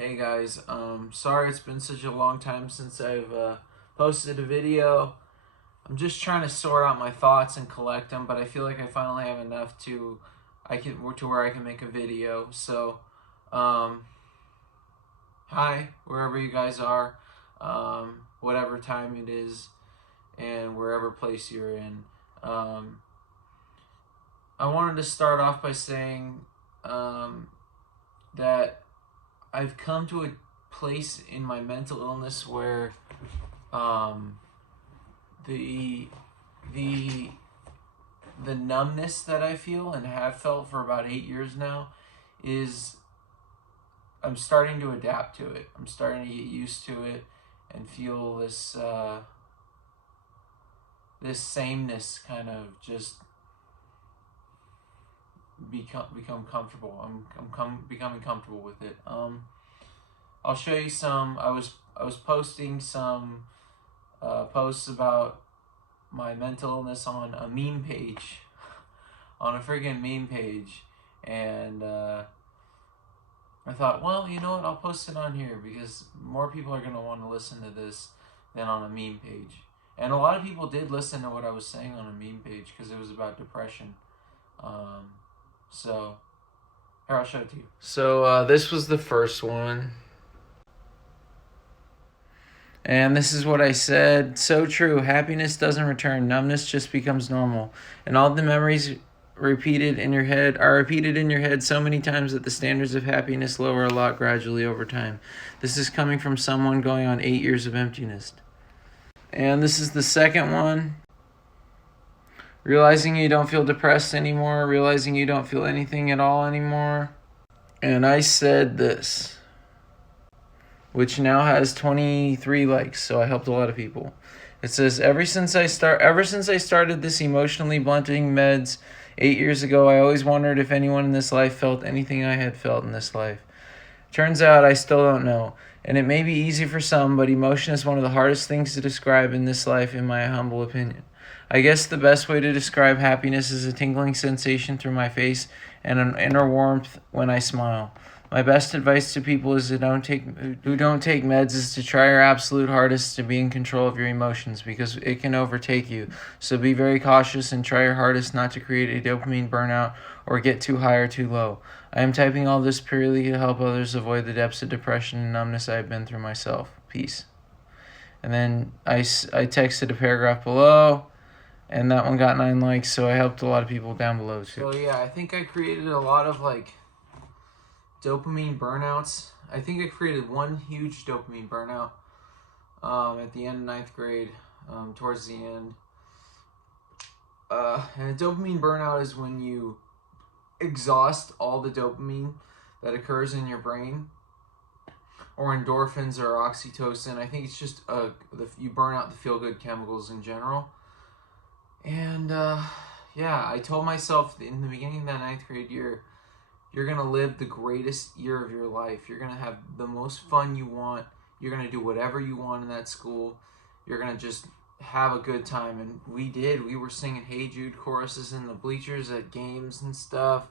Hey guys, sorry it's been such a long time since I've posted a video. I'm just trying to sort out my thoughts and collect them, but I feel like I finally have enough to where I can make a video. So, um, hi wherever you guys are, whatever time it is, and wherever place you're in. I wanted to start off by saying that I've come to a place in my mental illness where um, the the the numbness that I feel and have felt for about 8 years now is I'm starting to adapt to it. I'm starting to get used to it and feel this sameness kind of just become comfortable. I'm becoming comfortable with it. I'll show you some. I was posting some posts about my mental illness on a meme page, on a friggin' meme page, and I thought, well, you know what? I'll post it on here because more people are gonna want to listen to this than on a meme page. And a lot of people did listen to what I was saying on a meme page because it was about depression. So here, I'll show it to you. So this was the first one. And this is what I said. So true. Happiness doesn't return. Numbness just becomes normal. And all the memories repeated in your head are repeated in your head so many times that the standards of happiness lower a lot gradually over time. This is coming from someone going on 8 years of emptiness. And this is the second one. Realizing you don't feel depressed anymore. Realizing you don't feel anything at all anymore. And I said this, which now has 23 likes, so I helped a lot of people. It says, ever since I started this emotionally blunting meds 8 years ago, I always wondered if anyone in this life felt anything I had felt in this life. Turns out I still don't know, and it may be easy for some, but emotion is one of the hardest things to describe in this life, in my humble opinion. I guess the best way to describe happiness is a tingling sensation through my face and an inner warmth when I smile. My best advice to people who don't take meds is to try your absolute hardest to be in control of your emotions because it can overtake you. So be very cautious and try your hardest not to create a dopamine burnout or get too high or too low. I am typing all this purely to help others avoid the depths of depression and numbness I have been through myself. Peace. And then I texted a paragraph below, and that one got 9 likes, so I helped a lot of people down below too. So yeah, I think I created a lot of dopamine burnouts. I think I created one huge dopamine burnout at the end of 9th grade, towards the end. And a dopamine burnout is when you exhaust all the dopamine that occurs in your brain, or endorphins or oxytocin. I think it's just you burn out the feel-good chemicals in general. And yeah, I told myself in the beginning of that 9th grade year, you're going to live the greatest year of your life. You're going to have the most fun you want. You're going to do whatever you want in that school. You're going to just have a good time. And we did. We were singing Hey Jude choruses in the bleachers at games and stuff.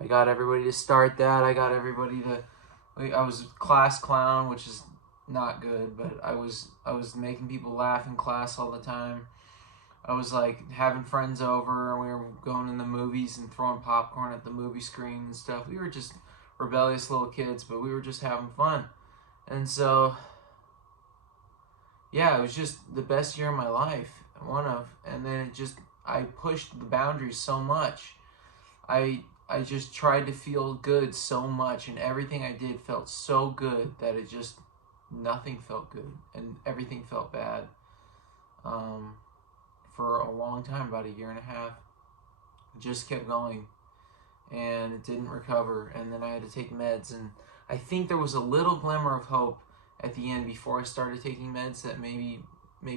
I got everybody to start that. I was class clown, which is not good, but I was making people laugh in class all the time. I was having friends over, and we were going in the movies and throwing popcorn at the movie screen and stuff. We were just rebellious little kids, but we were just having fun. And so, yeah, it was just the best year of my life, and then I pushed the boundaries so much. I just tried to feel good so much, and everything I did felt so good that nothing felt good, and everything felt bad. For a long time, about 1.5 years. It just kept going, and it didn't recover, and then I had to take meds, and I think there was a little glimmer of hope at the end before I started taking meds that maybe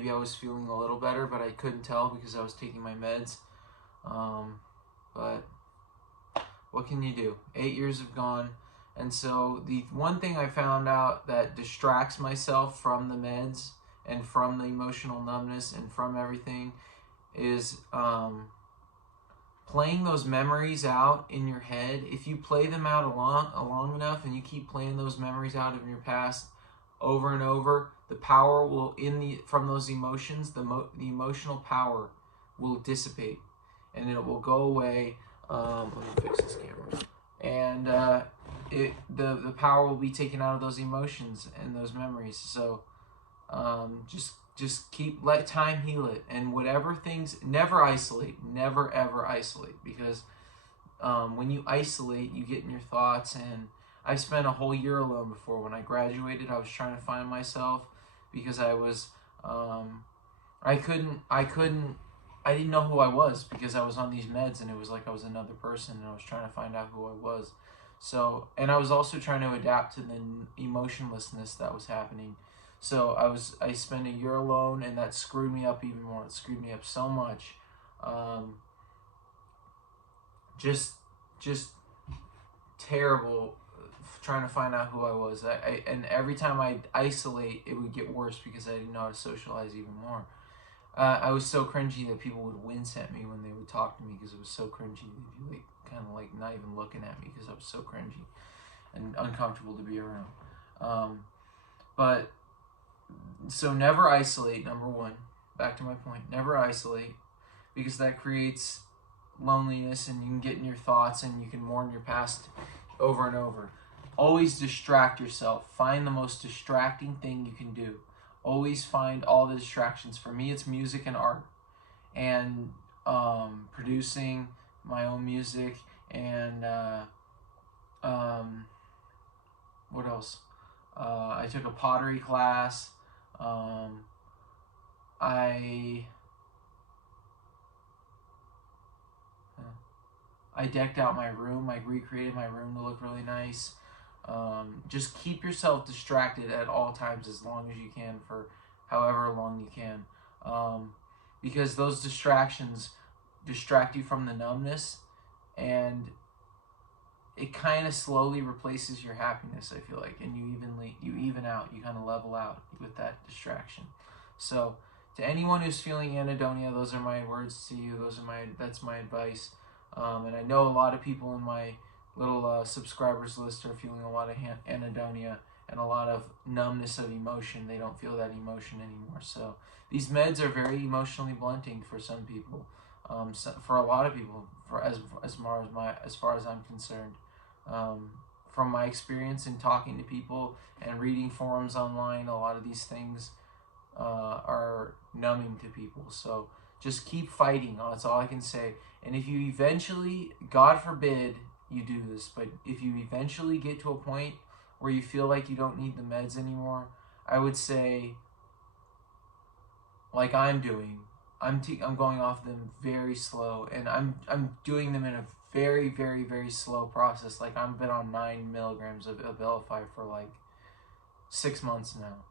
I was feeling a little better, but I couldn't tell because I was taking my meds. But what can you do? 8 years have gone, and so the one thing I found out that distracts myself from the meds and from the emotional numbness and from everything is playing those memories out in your head, if you play them out long enough and you keep playing those memories out of your past over and over, the power will from those emotions, the emotional power will dissipate and it will go away. Let me fix this camera. And the power will be taken out of those emotions and those memories. So just let time heal it, and whatever things, never isolate, never ever isolate, because when you isolate, you get in your thoughts. And I spent a whole year alone before. When I graduated, I was trying to find myself because I was I didn't know who I was because I was on these meds, and it was like I was another person, and I was trying to find out who I was. So, and I was also trying to adapt to the emotionlessness that was happening. So I spent a year alone, and that screwed me up even more. It screwed me up so much. Just terrible, trying to find out who I was. And every time I'd isolate, it would get worse because I didn't know how to socialize even more. I was so cringy that people would wince at me when they would talk to me because it was so cringy. They'd be kind of not even looking at me because I was so cringy and uncomfortable to be around. But so never isolate, number one. Back to my point, never isolate, because that creates loneliness, and you can get in your thoughts and you can mourn your past over and over. Always distract yourself. Find the most distracting thing you can do. Always find all the distractions. For me, it's music and art, and producing my own music, and what else? I took a pottery class. I decked out my room. I recreated my room to look really nice. Just keep yourself distracted at all times, as long as you can, for however long you can, because those distractions distract you from the numbness, and it kind of slowly replaces your happiness, I feel like, and you even out, you kind of level out with that distraction. So to anyone who's feeling anhedonia, those are my words to you. That's my advice. And I know a lot of people in my little subscribers list are feeling a lot of anhedonia and a lot of numbness of emotion. They don't feel that emotion anymore. So these meds are very emotionally blunting for some people. For a lot of people, as far as I'm concerned. From my experience in talking to people and reading forums online, a lot of these things are numbing to people. So just keep fighting. That's all I can say. And if you eventually, God forbid you do this, but if you eventually get to a point where you feel like you don't need the meds anymore, I would say, like I'm doing, I'm going off them very slow, and I'm doing them in a very, very, very slow process. Like I've been on 9 milligrams of Abilify for like 6 months now,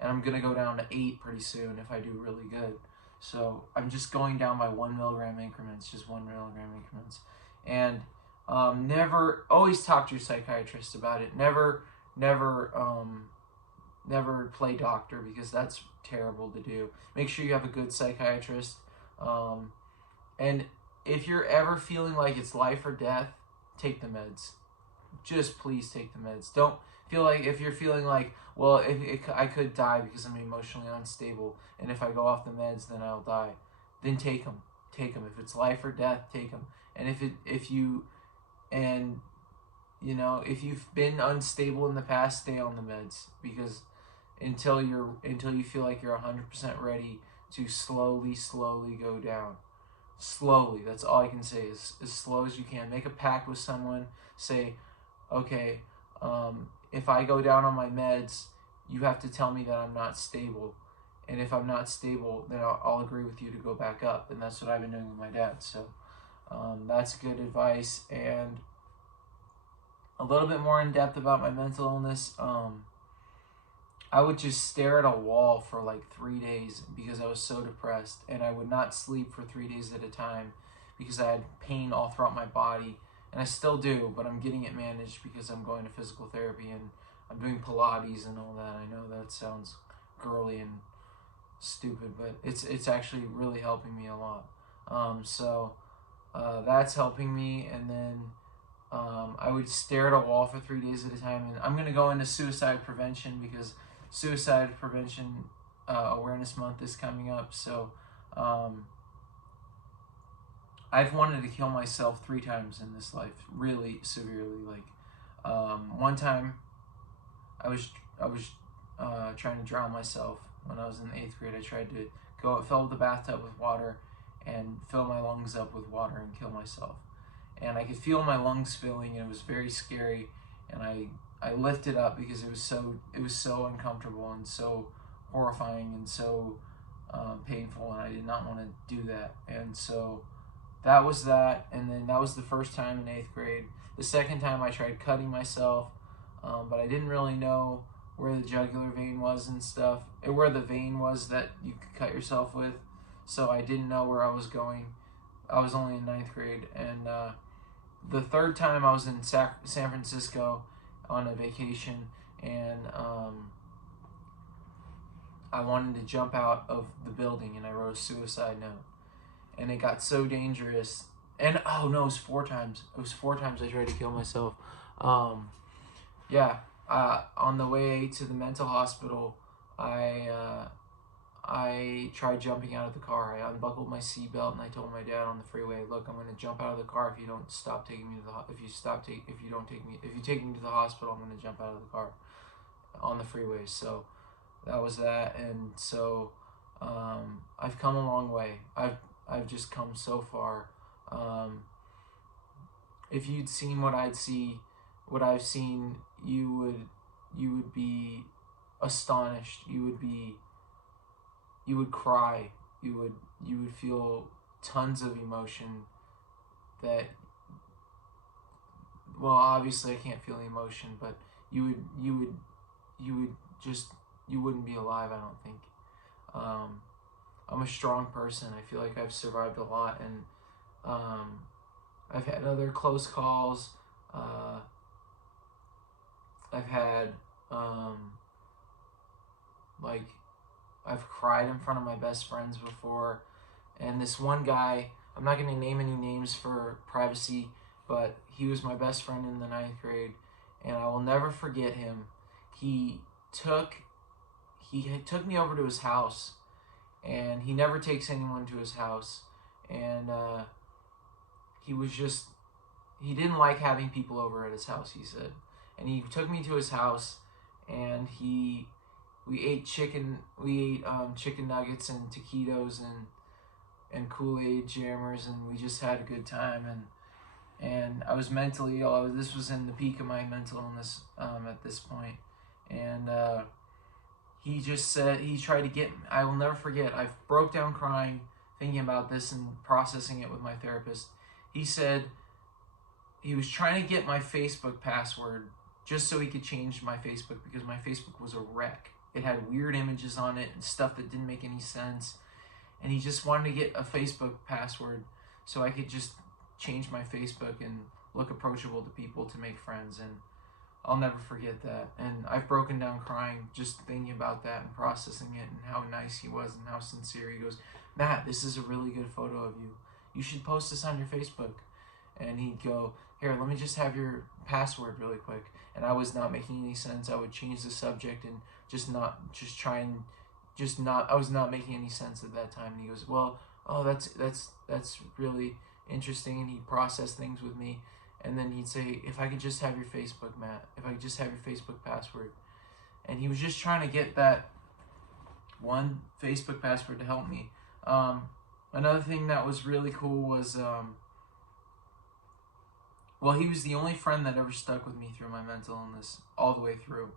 and I'm gonna go down to 8 pretty soon if I do really good. So I'm just going down by 1 milligram increments, just 1 milligram increments, and never, always talk to your psychiatrist about it. Never play doctor, because that's terrible to do. Make sure you have a good psychiatrist, and if you're ever feeling like it's life or death, take the meds. Just please take the meds. Don't feel like, if you're feeling like, well, I could die because I'm emotionally unstable, and if I go off the meds, then I'll die, then take them. Take them. If it's life or death, take them. And if you've been unstable in the past, stay on the meds, because until you feel like you're 100% ready to slowly go down. Slowly, that's all I can say, is as slow as you can. Make a pact with someone. Say, okay, if I go down on my meds, you have to tell me that I'm not stable. And if I'm not stable, then I'll agree with you to go back up. And that's what I've been doing with my dad. So that's good advice. And a little bit more in depth about my mental illness, I would just stare at a wall for like 3 days because I was so depressed, and I would not sleep for 3 days at a time because I had pain all throughout my body, and I still do, but I'm getting it managed because I'm going to physical therapy and I'm doing Pilates and all that. I know that sounds girly and stupid, but it's actually really helping me a lot. That's helping me. And then I would stare at a wall for 3 days at a time. And I'm going to go into suicide prevention because Suicide Prevention Awareness Month is coming up. So I've wanted to kill myself 3 times in this life, really severely. One time I was trying to drown myself when I was in the 8th grade. I tried to fill the bathtub with water and fill my lungs up with water and kill myself. And I could feel my lungs filling, and it was very scary. And I lifted up because it was so uncomfortable and so horrifying and so painful, and I did not want to do that. And so that was that. And then that was the first time in 8th grade. The second time I tried cutting myself, but I didn't really know where the jugular vein was and stuff, and where the vein was that you could cut yourself with. So I didn't know where I was going. I was only in 9th grade. And the third time I was in San Francisco on a vacation, and I wanted to jump out of the building, and I wrote a suicide note. And it got so dangerous. And oh no, it was 4 times. It was 4 times I tried to kill myself. On the way to the mental hospital, I tried jumping out of the car. I unbuckled my seatbelt and I told my dad on the freeway, "Look, I'm going to jump out of the car if you don't stop taking me to the if you take me to the hospital, I'm going to jump out of the car on the freeway." So that was that. And so I've come a long way. I've just come so far. If you'd seen what I've seen, you would be astonished. You would cry. You would feel tons of emotion that, well, obviously I can't feel the emotion, but you wouldn't be alive, I don't think. I'm a strong person. I feel like I've survived a lot, and I've had other close calls. I've had I've cried in front of my best friends before. And this one guy, I'm not going to name any names for privacy, but he was my best friend in the 9th grade, and I will never forget him. He took me over to his house, and he never takes anyone to his house. And he didn't like having people over at his house, he said. And he took me to his house, and we ate chicken nuggets and taquitos and Kool-Aid jammers, and we just had a good time. And I was mentally ill. This was in the peak of my mental illness at this point. And he just said, he tried to get, I will never forget, I broke down crying thinking about this and processing it with my therapist. He said he was trying to get my Facebook password just so he could change my Facebook, because my Facebook was a wreck. It had weird images on it and stuff that didn't make any sense. And he just wanted to get a Facebook password so I could just change my Facebook and look approachable to people to make friends. And I'll never forget that. And I've broken down crying just thinking about that and processing it, and how nice he was and how sincere. He goes, "Matt, this is a really good photo of you. You should post this on your Facebook." And he'd go, "Here, let me just have your password really quick." And I was not making any sense. I would change the subject and I was not making any sense at that time. And he goes, "Well, oh, that's really interesting." And he'd process things with me. And then he'd say, "If I could just have your Facebook, Matt, if I could just have your Facebook password." And he was just trying to get that one Facebook password to help me. Another thing that was really cool was, he was the only friend that ever stuck with me through my mental illness all the way through.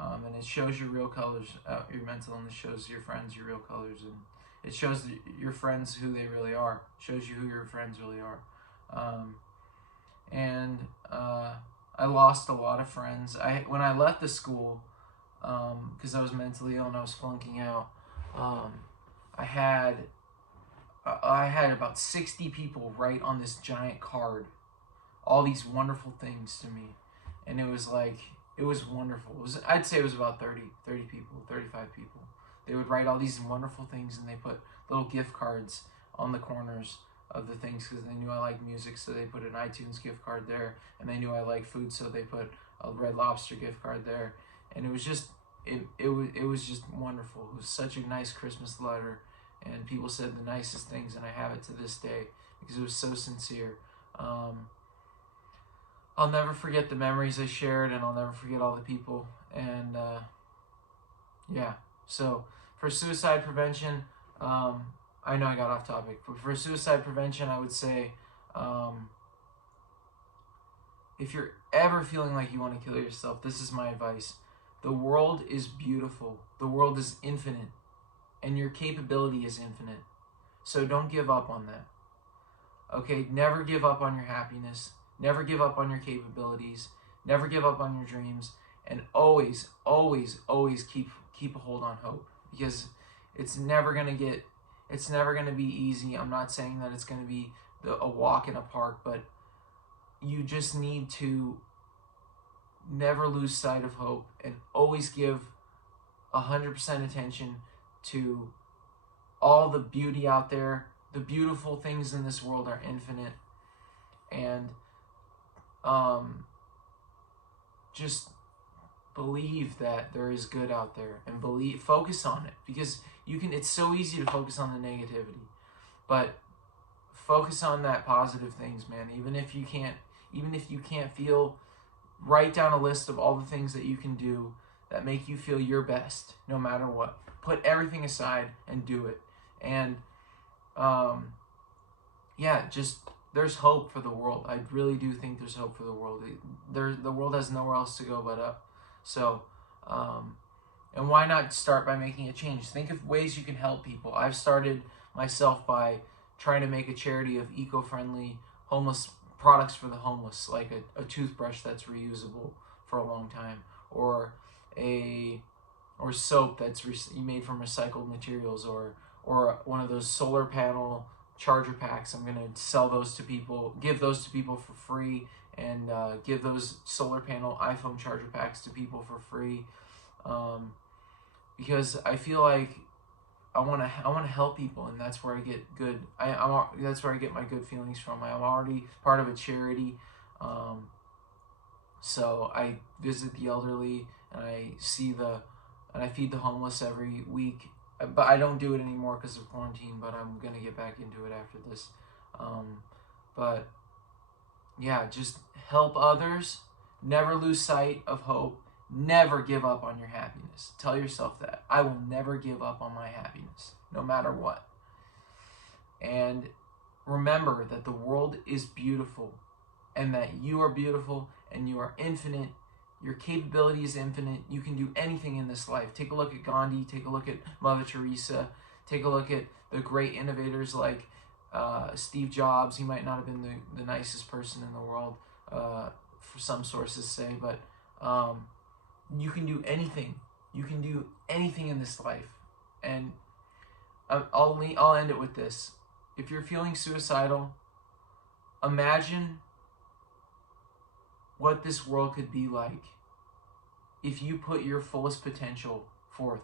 And it shows your real colors. Your mental illness shows your friends your real colors, and it shows your friends who they really are. It shows you who your friends really are. I lost a lot of friends. When I left the school, because I was mentally ill and I was flunking out, I had about 60 people write on this giant card all these wonderful things to me, and it was wonderful. I'd say it was about 30 people, 35 people. They would write all these wonderful things, and they put little gift cards on the corners of the things, because they knew I like music, so they put an iTunes gift card there, and they knew I like food, so they put a Red Lobster gift card there, and it was just it was just wonderful. It was such a nice Christmas letter, and people said the nicest things, and I have it to this day because it was so sincere. I'll never forget the memories I shared, and I'll never forget all the people. And yeah, so for suicide prevention, I know I got off topic, but for suicide prevention, I would say, if you're ever feeling like you want to kill yourself, this is my advice. The world is beautiful. The world is infinite, and your capability is infinite. So don't give up on that. Okay, never give up on your happiness. Never give up on your capabilities. Never give up on your dreams, and always, always, always keep a hold on hope, because it's never gonna be easy. I'm not saying that it's gonna be a walk in a park, but you just need to never lose sight of hope and always give 100% attention to all the beauty out there. The beautiful things in this world are infinite, and just believe that there is good out there, and focus on it, because it's so easy to focus on the negativity, but focus on that positive things, man. Even if you can't feel, write down a list of all the things that you can do that make you feel your best, no matter what. Put everything aside and do it. And there's hope for the world. I really do think there's hope for the world. The world has nowhere else to go but up. So, and why not start by making a change? Think of ways you can help people. I've started myself by trying to make a charity of eco-friendly homeless products for the homeless, like a toothbrush that's reusable for a long time, or soap that's made from recycled materials, or one of those solar panel charger packs. I'm gonna sell those to people, give those to people for free, and give those solar panel iPhone charger packs to people for free, because I feel like I want to help people, and that's where I get good. That's where I get my good feelings from. I'm already part of a charity, so I visit the elderly, and I feed the homeless every week. But I don't do it anymore because of quarantine. But I'm gonna get back into it after this. But yeah, just help others. Never lose sight of hope. Never give up on your happiness. Tell yourself that. I will never give up on my happiness, no matter what. And remember that the world is beautiful, and that you are beautiful, and you are infinite. Your capability is infinite. You can do anything in this life. Take a look at Gandhi. Take a look at Mother Teresa. Take a look at the great innovators like Steve Jobs. He might not have been the nicest person in the world, for some sources say, but you can do anything. You can do anything in this life. And I'll end it with this. If you're feeling suicidal, imagine what this world could be like if you put your fullest potential forth.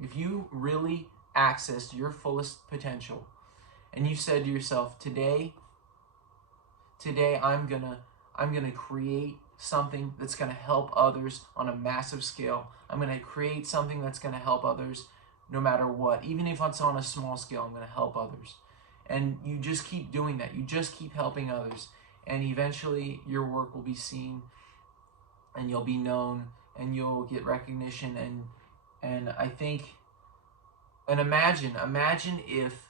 If you really accessed your fullest potential, and you said to yourself, today I'm gonna create something that's gonna help others on a massive scale. I'm gonna create something that's gonna help others no matter what. Even if it's on a small scale, I'm gonna help others. And you just keep doing that. You just keep helping others. And eventually your work will be seen, and you'll be known, and you'll get recognition. And I think, and imagine if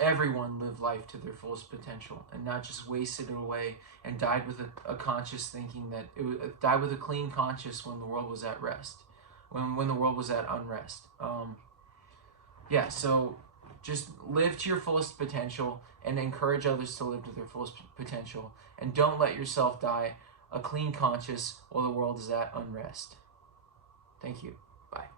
everyone lived life to their fullest potential and not just wasted it away and died with a conscious thinking, that died with a clean conscience when the world was at rest, when the world was at unrest. So just live to your fullest potential and encourage others to live to their fullest potential. And don't let yourself die a clean conscience while the world is at unrest. Thank you. Bye.